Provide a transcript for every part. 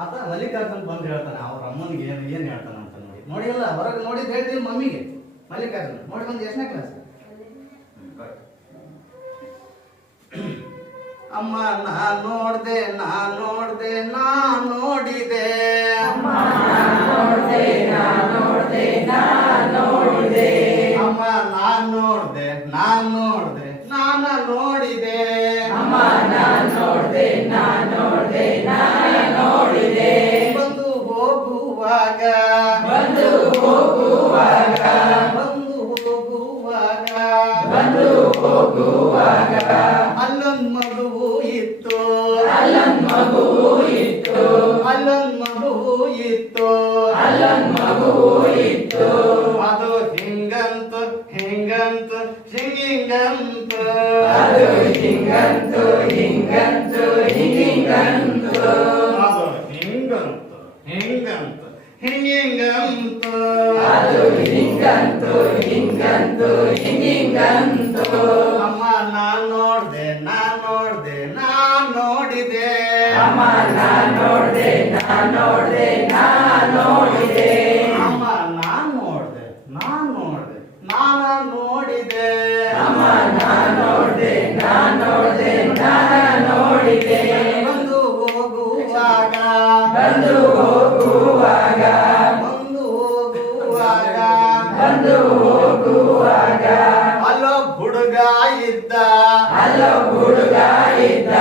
ಆತ ಮಲ್ಲಿಕಾರ್ಜುನ್ ಬಂದು ಹೇಳ್ತಾನೆ, ಅವ್ರ ಅಮ್ಮನಿಗೆ ಏನು ಏನು ಹೇಳ್ತಾನೆ ಅಂತ ನೋಡಿ. ನೋಡಿಲ್ಲ ಹೊರಗೆ ನೋಡಿದ್ದು ಹೇಳ್ತೀನಿ ಮಮ್ಮಿಗೆ, ಮಲ್ಲಿಕಾರ್ಜುನ್. ನೋಡಿ ಬಂದು ಎಷ್ಟನೇ ಕ್ಲಾಸ್ ಅಮ್ಮ ನಾ ನೋಡ್ದೆ ನಾ ನೋಡ್ದೆ ನಾ ನೋಡಿದೆ. ಅಮ್ಮ ಮಗುವು ಇತ್ತು ಅಲ್ಲೊಂದ್ ಮಗುವು ಇತ್ತು ಅಲ್ಲೊಂದ್ ಮಗುವು ಇತ್ತು ಅಲ್ಲೊಂದ್ ಮಗುವು ಇತ್ತು ಅದು ಹಿಂಗಂತ ಹಿಂಗಂತ ಹಿಂಗಿಂಗಂತ ಅದು ಹಿಂಗಂತ ಹಿಂಗಂತ ಹಿಂಗಿಂಗಂತ ಅದು ಹಿಂಗಂತ ಹಿಂಗಂತ ಹಿಂಗಿಂಗಂತ ಅದು ಹಿಂಗಂತ ಹಿಂಗಂತ ಹಿಂಗಿಂಗಂತ ಅಮ್ಮ ನಾ ನೋಡ್ದೆ ನಾ ನೋಡ್ದೆ ನಾ ನೋಡಿದೆ. ಅಮ್ಮ ನಾ ನೋಡಿದೆ ನಾ ನೋಡಿದೆ ನಾ ನೋಡಿದೆ. ಅಮ್ಮ ನಾ ನೋಡಿದೆ ನಾ ನೋಡಿದೆ ನಾನ ನೋಡಿದೆ. ಅಮ್ಮ ನಾ ನೋಡಿದೆ ನಾ ನೋಡಿದೆ ನಾ ನೋಡಿದೆ. ಬಂದು ಹೋಗುವಾಗ ಬಂದು ಹೋಗುವಾಗ ಬಂದು ಹೋಗುವಾಗ ಬಂದು ಹೋಗುವಾಗ. ಅಲ್ಲೋ ಹುಡುಗ ಇದ್ದ. ಅಲ್ಲೋ ಹುಡುಗ ಇದ್ದ.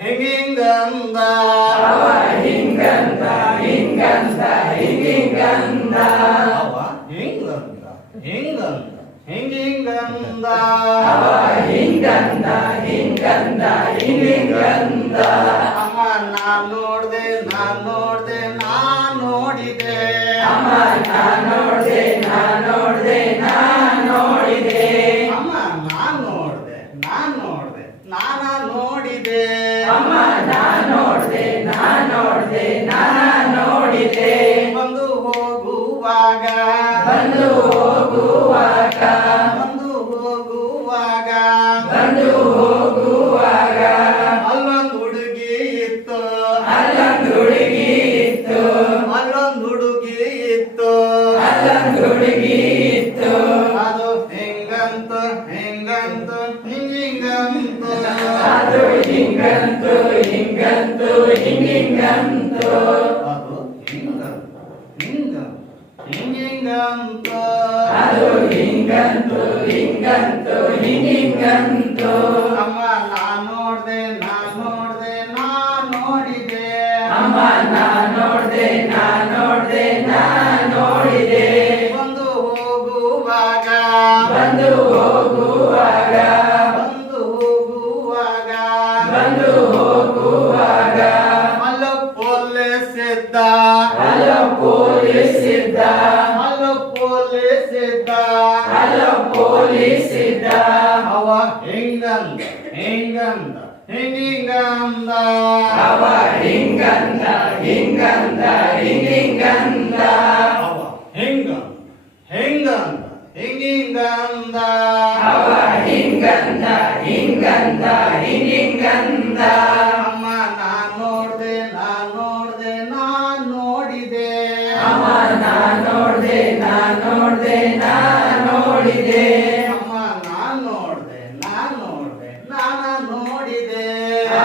ಹಿಂಗಿಂಗಂದ ಅವ ಹಿಂಗಂದ ಹಿಂಗಂದ ಹಿಂಗಿಂಗಂದ. ಅವ ಹಿಂಗಂದ ಹಿಂಗಂದ ಹಿಂಗಿಂಗಂದ? ಅವ ಹಿಂಗಂದ ಹಿಂಗಂದ ಹಿಂಗಿಂಗಂದ. ಅಮ್ಮ ನಾ ನೋಡ್ದೆ ನಾ ನೋಡ್ದೆ ನಾ ನೋಡಿದೆ. ಅಮ್ಮ ನಾ ನೋಡ್ದೆ ನಾ ನೋಡ್ದೆ. ಬಂದು ಹೋಗುವಾಗ ಬಂದು ಹೋಗುವಾಗ ಬಂದು ಹೋಗುವಾಗ ಬಂದು ಹೋಗುವಾಗ ಅಲ್ಲೊಂದು ಹುಡುಗಿ ಇತ್ತು ಅಲ್ಲೊಂದು ಹುಡುಗಿ ಇತ್ತು ಅಲ್ಲೊಂದು ಹುಡುಗಿ ಇತ್ತು ಅಲ್ಲೊಂದು ಹುಡುಗಿ ಹಿಂಗಿಂಗಂತ? ಅದು ಹಿಂಗಂತ? ಹಿಂಗಂತ? ಹಿಂಗಿಂಗಂತ? ಅದು ಹಿಂಗಂತ ಹಿಂಗಂತ ಹಿಂಗಿಂಗಂತ? ಅಮ್ಮ ನಾ ನೋಡ್ದೆ ನಾ ನೋಡ್ದೆ ನಾ ನೋಡಿದೆ. ಅಮ್ಮ ನಾ ನೋಡ್ದೆ ನಾ ನೋಡ್ದೆ ನಾ ನೋಡಿದೆ. ಬಂದು ಹೋಗುವಾಗ ಬಂದು ಅವ ಹೆಂಗಂದ ಹೆಂಗಂದ ಹಿಂಗಿಂಗಂದ ಅವ ಹಿಂಗಂದ ಹಿಂಗಂದ ಹಿಂಗಿಂಗಂದ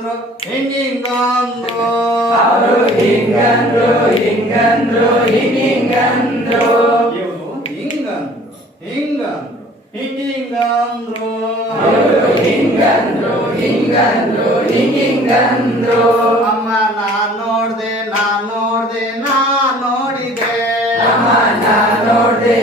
ಹಿಂಗಂದ್ರು ಹಿಂಗಿಂಗಂದ್ರು ಅವರು ಹಿಂಗಂದ್ರು ಹಿಂಗಂದ್ರು ಹಿಂಗಿಂಗಂದ್ರು. ಇವನು ಹಿಂಗಂದ್ರು ಹಿಂಗಂದ್ರು ಹಿಂಗಿಂಗಂದ್ರು ಅವರು ಹಿಂಗಂದ್ರು ಹಿಂಗಂದ್ರು ಹಿಂಗಿಂಗಂದ್ರು. ಅಮ್ಮ ನಾ ನೋಡ್ದೆ ನಾ ನೋಡ್ದೆ ನಾ ನೋಡಿದೆ. ಅಮ್ಮ ನಾ ನೋಡ್ದೆ